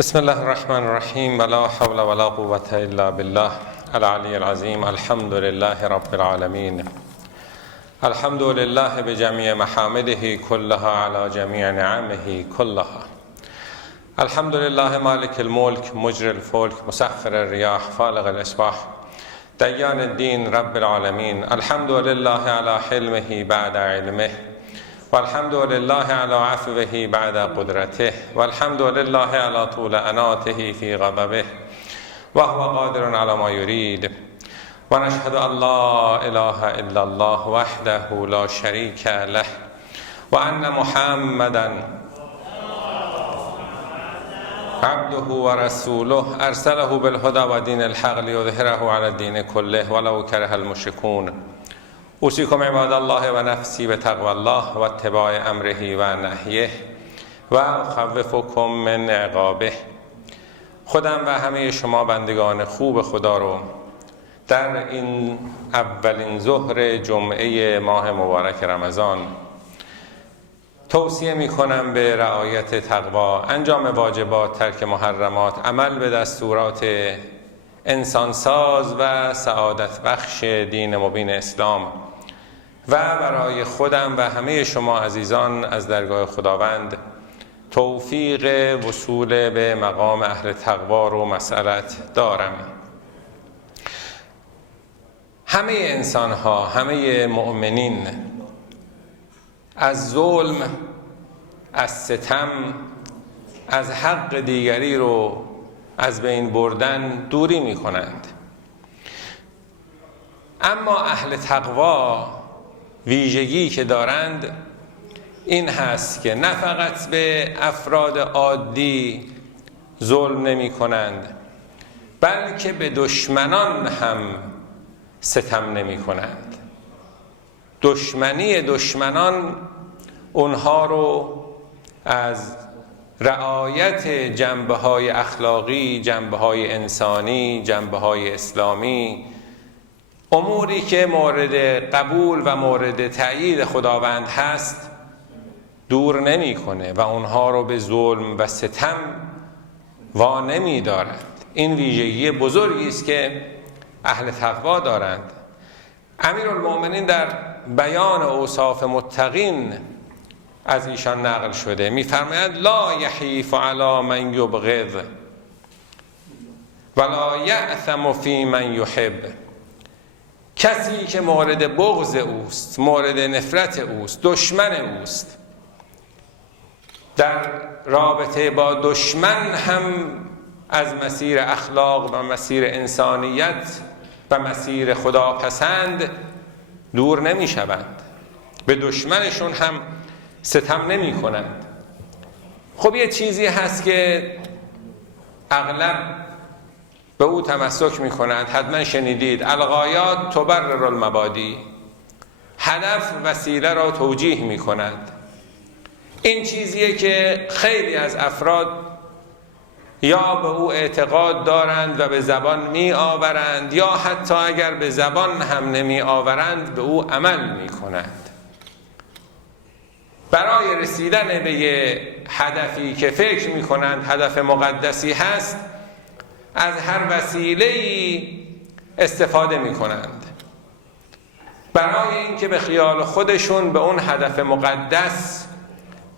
بسم الله الرحمن الرحیم ولا حول ولا قوة الا بالله العلی العظیم. الحمد لله رب العالمین. الحمد لله بجمیع محامده كلها على جمیع نعمه كلها. الحمد لله مالک الملک مجری الفلک مسخر الریاح فالق الاصباح دیان الدین رب العالمین. الحمد لله على حلمه بعد علمه والحمد لله على عفوه بعد قدرته والحمد لله على طول اناته في غضبه وهو قادر على ما يريد ونشهد ان لا اله الا الله وحده لا شريك له وان محمدا عبده ورسوله ارسله بالهدى ودين الحق ليظهره على الدين كله ولو كره المشركون. اوصیکم عباد الله و نفسی به تقوی الله و اتباع امره و نهیه و اخوفکم من عقابه. خودم و همه شما بندگان خوب خدا رو در این اولین ظهر جمعه ماه مبارک رمضان توصیه می کنم به رعایت تقوا، انجام واجبات، ترک محرمات، عمل به دستورات انسانساز و سعادت بخش دین مبین اسلام و برای خودم و همه شما عزیزان از درگاه خداوند توفیق وصول به مقام اهل تقوا رو مسئلت دارم. همه انسان ها، همه مؤمنین از ظلم، از ستم، از حق دیگری رو از بین بردن دوری می کنند. اما اهل تقوا ویژگی که دارند این هست که نه فقط به افراد عادی ظلم نمی کنند بلکه به دشمنان هم ستم نمی کنند. دشمنی دشمنان اونها رو از رعایت جنبه‌های اخلاقی، جنبه‌های انسانی، جنبه‌های اسلامی، اموری که مورد قبول و مورد تأیید خداوند هست دور نمی‌کنه و اونها رو به ظلم و ستم وا نمی‌دارد. این ویژگی بزرگی است که اهل تقوا دارند. امیرالمؤمنین در بیان اوصاف متقین از ایشان نقل شده، می‌فرماید لا یحیف علی من یبغض ولا یأثم فی من یحب. کسی که مورد بغض اوست، مورد نفرت اوست، دشمن اوست، در رابطه با دشمن هم از مسیر اخلاق و مسیر انسانیت و مسیر خداپسند دور نمی شوند، به دشمنشون هم ستم نمی کنند. خب یه چیزی هست که اغلب به او تمسک می کنند، حتما شنیدید، الغایات تبرر المبادی، هدف وسیله را توجیه می کنند. این چیزیه که خیلی از افراد یا به او اعتقاد دارند و به زبان می آورند یا حتی اگر به زبان هم نمی آورند به او عمل می کنند. برای رسیدن به یه هدفی که فکر می کنند هدف مقدسی هست از هر وسیله‌ای استفاده می کنند برای اینکه به خیال خودشون به اون هدف مقدس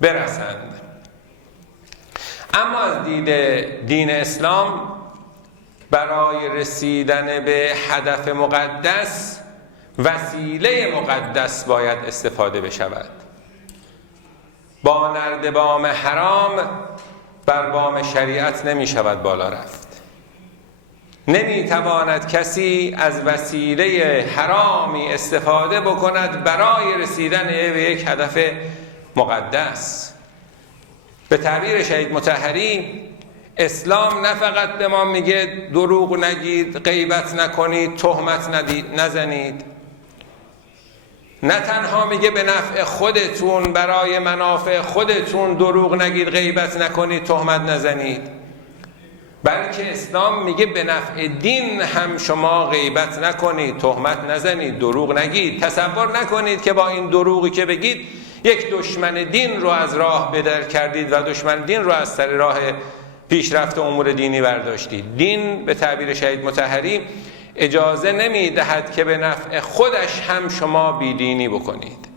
برسند. اما از دید دین اسلام برای رسیدن به هدف مقدس وسیله مقدس باید استفاده بشود. با نردبان حرام بر بام شریعت نمی شود بالا رفت. نمی تواند کسی از وسیله حرامی استفاده بکند برای رسیدن به یک هدف مقدس. به تعبیر شهید مطهری اسلام نه فقط به ما میگه دروغ نگید، غیبت نکنید، تهمت نزنید، نه تنها میگه به نفع خودتون، برای منافع خودتون دروغ نگید، غیبت نکنید، تهمت نزنید، بلکه اسلام میگه به نفع دین هم شما غیبت نکنید، تهمت نزنید، دروغ نگید. تصور نکنید که با این دروغی که بگید یک دشمن دین رو از راه بدر کردید و دشمن دین رو از سر راه پیشرفت امور دینی برداشتید. دین به تعبیر شهید مطهری اجازه نمیدهد که به نفع خودش هم شما بیدینی بکنید.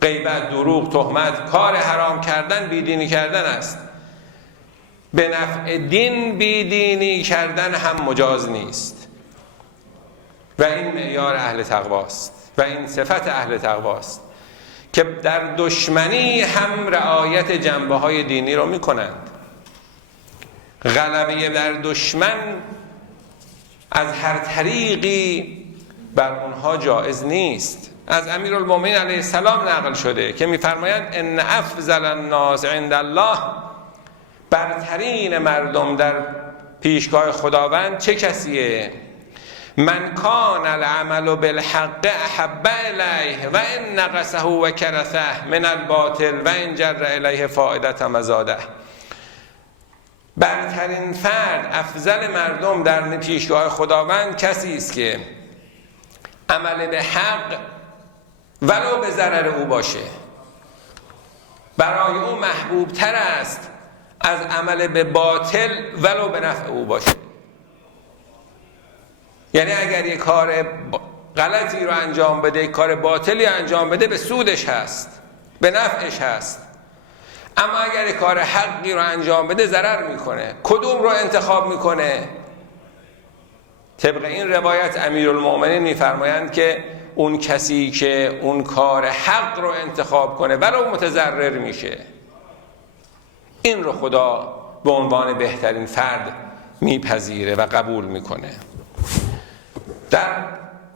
غیبت، دروغ، تهمت، کار حرام کردن بیدینی کردن است. به نفع دین بیدینی کردن هم مجاز نیست و این معیار اهل تقواست و این صفت اهل تقواست که در دشمنی هم رعایت جنبه‌های دینی رو میکنند. غلبه بر دشمن از هر طریقی بر اونها جایز نیست. از امیرالمومنین علیه السلام نقل شده که میفرمایند ان افضل الناس عند الله، برترین مردم در پیشگاه خداوند چه کسیه؟ من کان العمل بالحق احب الیه و ان نقصه و کرثه من الباطل و ان جر الیه فائدة مزاده. برترین فرد، افضل مردم در پیشگاه خداوند کسی است که عمل به حق ولو به ضرر او باشه، برای او محبوب تر است از عمل به باطل ولو به نفع او باشه. یعنی اگر یک کار غلطی رو انجام بده، یک کار باطلی انجام بده، به سودش هست، به نفعش هست. اما اگر یک کار حقی رو انجام بده ضرر میکنه. کدوم رو انتخاب میکنه؟ طبق این روایت امیرالمومنین میفرمایند که اون کسی که اون کار حق رو انتخاب کنه ولو متضرر میشه، این رو خدا به عنوان بهترین فرد میپذیره و قبول میکنه. در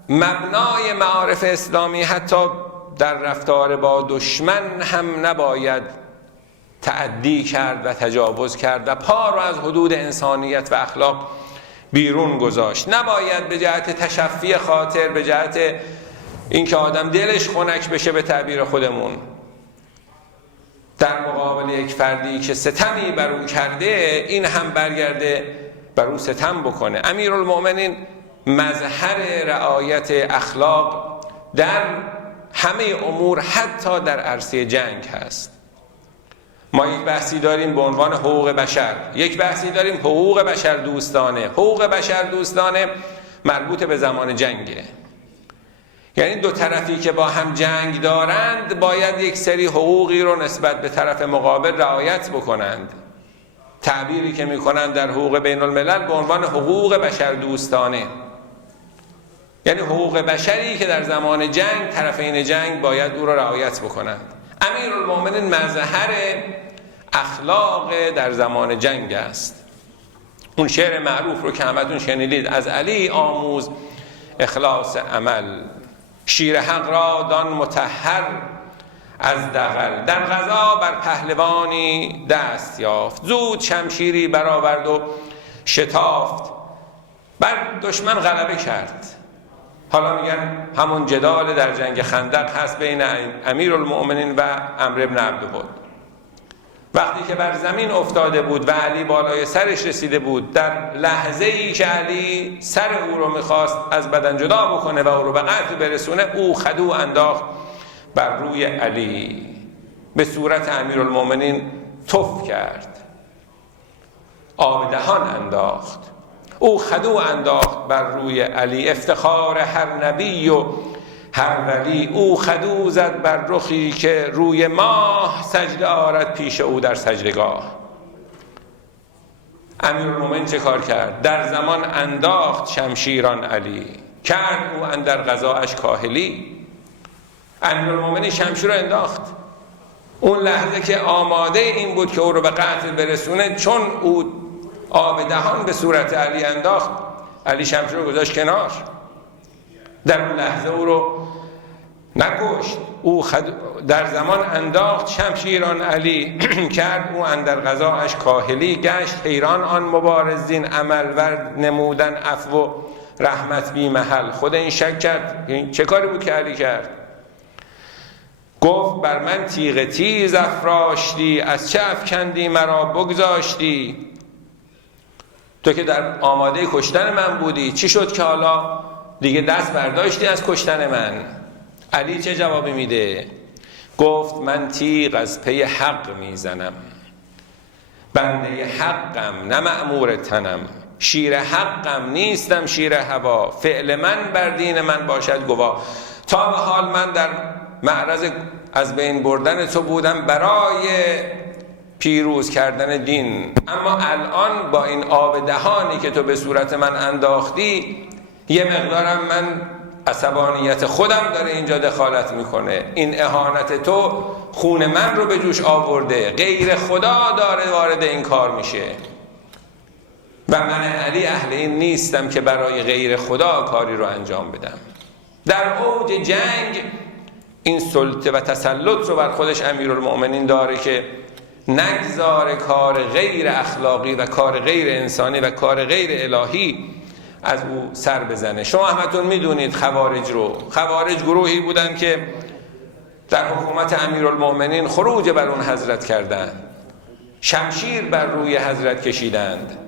مبنای معارف اسلامی حتی در رفتار با دشمن هم نباید تعدی کرد و تجاوز کرد و پا رو از حدود انسانیت و اخلاق بیرون گذاشت. نباید به جهت تشفی خاطر، به جهت اینکه آدم دلش خنک بشه به تعبیر خودمون، در مقابل یک فردی که ستمی بر او کرده این هم برگرده بر او ستم بکنه. امیرالمومنین مظهر رعایت اخلاق در همه امور، حتی در عرصه جنگ هست. ما یک بحثی داریم به عنوان حقوق بشر، یک بحثی داریم حقوق بشر دوستانه. حقوق بشر دوستانه مربوط به زمان جنگه، یعنی دو طرفی که با هم جنگ دارند باید یک سری حقوقی رو نسبت به طرف مقابل رعایت بکنند. تعبیری که میکنند در حقوق بین الملل به عنوان حقوق بشر دوستانه، یعنی حقوق بشری که در زمان جنگ طرفین جنگ باید او را رعایت بکنند. امیرالمومنین مظهر اخلاق در زمان جنگ است. اون شعر معروف رو که همتون شنیدید، از علی آموز اخلاص عمل، شیر حق را دان مطهر از دغل، در غزا بر پهلوانی دست یافت، زود شمشیری برآورد و شتافت، بر دشمن غلبه کرد. حالا میگن همون جدال در جنگ خندق هست بین امیرالمؤمنین و عمرو بن عبدود. وقتی که بر زمین افتاده بود و علی بالای سرش رسیده بود، در لحظه ای که علی سر او رو میخواست از بدن جدا بکنه و او رو به قتل برسونه، او خدو انداخت بر روی علی، به صورت امیرالمؤمنین تف کرد، آب دهان انداخت. او خدو انداخت بر روی علی، افتخار هر نبی و هر ولی. او خدو زد بر رخی که روی ماه، سجده آرد پیش او در سجدگاه. امیرالمومنین چه کار کرد؟ در زمان انداخت شمشیران علی، کرد او اندر غزاش کاهلی. امیرالمومنین شمشیر رو انداخت اون لحظه که آماده این بود که او رو به قتل برسونه. چون او آب دهان به صورت علی انداخت، علی شمشیر رو گذاشت کنار، در اون لحظه او رو نکشت. او در زمان انداخت شمشیران علی، کرد او اندر غزاش کاهلی. گشت حیران آن مبارزین، عمل ورد نمودن عفو و رحمت بی محل. خود این شک کرد این چه کاری بود که علی کرد. گفت بر من تیغ تیز افراشتی، از چه افکندی مرا بگذاشتی. تو که در آماده کشتن من بودی، چی شد که حالا دیگه دست برداشتی از کشتن من؟ علی چه جوابی میده؟ گفت من تیغ از پی حق میزنم، بنده حقم نه مأمور تنم، شیر حقم نیستم شیر هوا، فعل من بر دین من باشد گواه. تا به حال من در معرض از بین بردن تو بودم برای پیروز کردن دین، اما الان با این آب دهانی که تو به صورت من انداختی یه مقدارم من عصبانیت خودم داره اینجا دخالت میکنه. این اهانت تو خون من رو به جوش آورده، غیر خدا داره وارد این کار میشه و من علی اهل این نیستم که برای غیر خدا کاری رو انجام بدم. در اوج جنگ این سلطه و تسلط رو بر خودش امیرالمؤمنین داره که نگذار کار غیر اخلاقی و کار غیر انسانی و کار غیر الهی از او سر بزنه. شما همتون میدونید خوارج رو. خوارج گروهی بودن که در حکومت امیرالمؤمنین خروج بر اون حضرت کردند، شمشیر بر روی حضرت کشیدند،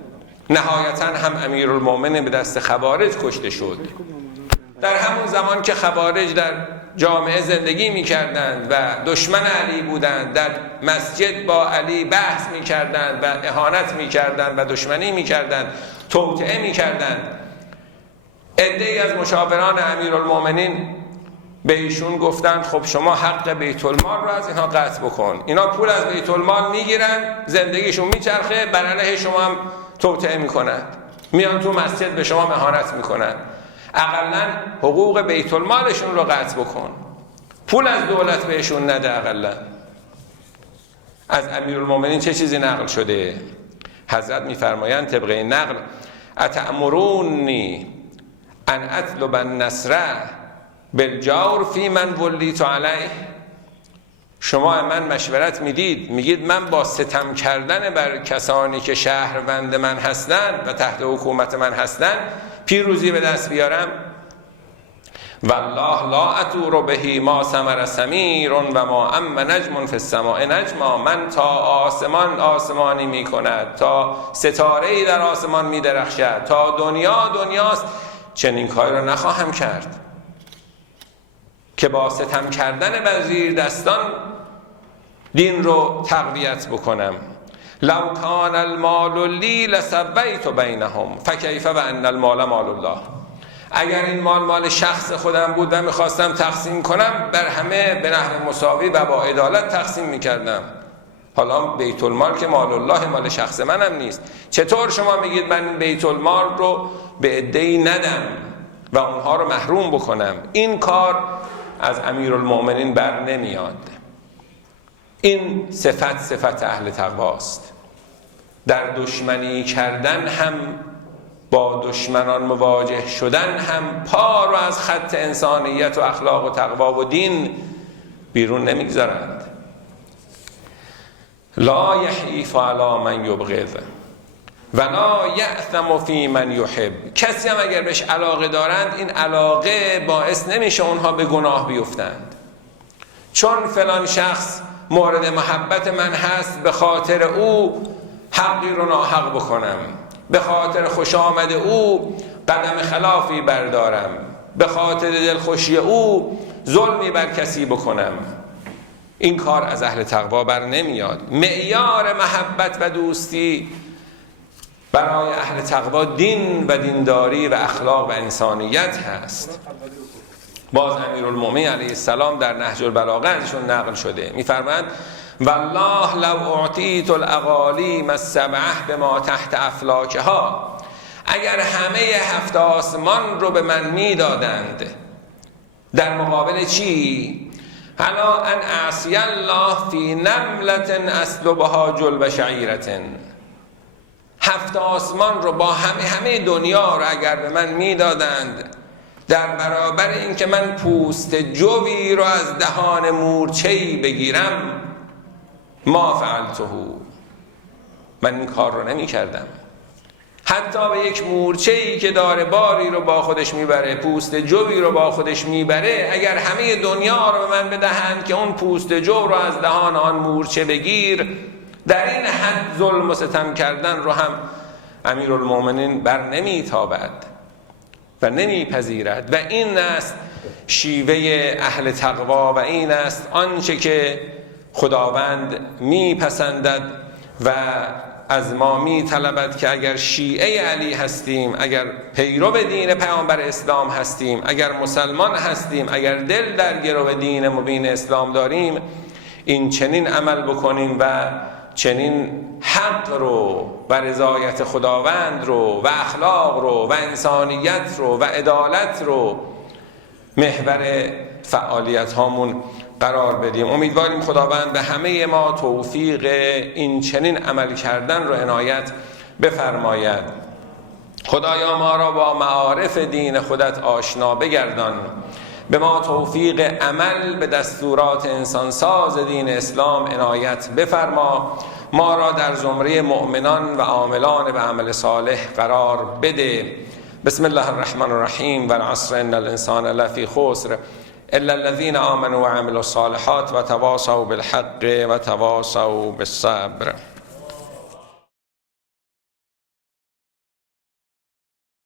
نهایتا هم امیرالمؤمنین به دست خوارج کشته شد. در همون زمان که خوارج در جامعه زندگی می‌کردند و دشمن علی بودند، در مسجد با علی بحث می‌کردند و اهانت می‌کردند و دشمنی می‌کردند، توطئه می‌کردند، عده‌ای از مشاوران امیرالمؤمنین به ایشون گفتند خب شما حق بیت المال رو از اینها قطع بکن. اینا پول از بیت المال میگیرن، زندگیشون میچرخه، بر علیه شما هم توطئه میکنن، میان تو مسجد به شما اهانت میکنن. اقلن حقوق بیت المالشون رو قطع بکن، پول از دولت بهشون نده. اقلن از امیرالمؤمنین چه چیزی نقل شده؟ حضرت میفرمایند طبق این نقل اتأمرونی ان اطلب النصر بالجور فی من ولیت علیه. شما من مشورت میگید من با ستم کردن بر کسانی که شهروند من هستند و تحت حکومت من هستند پیروزی به دست بیارم؟ والله لا اتور بهی ما ثمر سمیر و ما ام نجم فی السماء نجما. من تا آسمان آسمانی میکند، تا ستاره‌ای در آسمان میدرخشد، تا دنیا دنیاست، چنین کاری را نخواهم کرد که با ستم کردن بر زیر دستان دین رو تقویت بکنم. لو کان المال لی لسویت بینهم فکیف و ان المال مال الله. اگر این مال شخص خودم بود و میخواستم تقسیم کنم، بر همه به نحو مساوی و با عدالت تقسیم میکردم. حالا بیت المال که مال الله، مال شخص منم نیست. چطور شما میگید من بیت المال رو به عده‌ای ندم و اونها رو محروم بکنم؟ این کار از امیرالمؤمنین بر نمیاد. این صفت اهل تقواست. در دشمنی کردن هم، با دشمنان مواجه شدن هم، پا رو از خط انسانیت و اخلاق و تقوا و دین بیرون نمیگذارند. لا یحیف علی من یبغض ولا یأثم فی من یحب. کسی هم اگر بهش علاقه دارند، این علاقه باعث نمیشه اونها به گناه بیفتند. چون فلان شخص مورد محبت من هست، به خاطر او حقی رو ناحق بکنم، به خاطر خوش آمد او قدم خلافی بردارم، به خاطر دلخوشی او ظلمی بر کسی بکنم. این کار از اهل تقوا بر نمیاد. معیار محبت و دوستی برای اهل تقوا دین و دینداری و اخلاق و انسانیت هست. باز امیرالمؤمنین علیه السلام در نهج البلاغه ازشون نقل شده، میفرماید والله لو اعطیت الاقالیم السبعه بما تحت افلاکها. اگر همه هفت آسمان رو به من میدادند، در مقابل چی؟ حالا ان اعصی الله فی نملة اسلبها جلب شعیرة. هفت آسمان رو با همه دنیا رو اگر به من میدادند، در برابر این که من پوست جوی رو از دهان مورچه‌ای بگیرم، ما فعلته، من این کار رو نمی کردم. حتی به یک مورچه‌ای که داره باری رو با خودش میبره، پوست جوی رو با خودش میبره، اگر همه دنیا رو به من بدهند که اون پوست جو رو از دهان آن مورچه بگیر، در این حد ظلم و ستم کردن رو هم امیرالمؤمنین بر نمیتابد و نمیپذیرد. و این است شیوه اهل تقوا و این است آنچه که خداوند میپسندد و از ما می طلبد که اگر شیعه علی هستیم، اگر پیرو دین پیامبر اسلام هستیم، اگر مسلمان هستیم، اگر دل در گرو دین مبین اسلام داریم، این چنین عمل بکنیم و چنین حق رو و رضایت خداوند رو و اخلاق رو و انسانیت رو و عدالت رو محور فعالیت هامون قرار بدیم. امیدواریم خداوند به همه ما توفیق این چنین عمل کردن رو عنایت بفرماید. خدایا ما را با معارف دین خودت آشنا بگردان، به ما توفیق عمل به دستورات انسانساز دین اسلام عنایت بفرما، ما را در زمره مؤمنان و عاملان به عمل صالح قرار بده. بسم الله الرحمن الرحیم. و العصر ان الانسان لفی خسر الا الذين آمنوا وعملوا الصالحات وتواصوا بالحق وتواصوا بالصبر.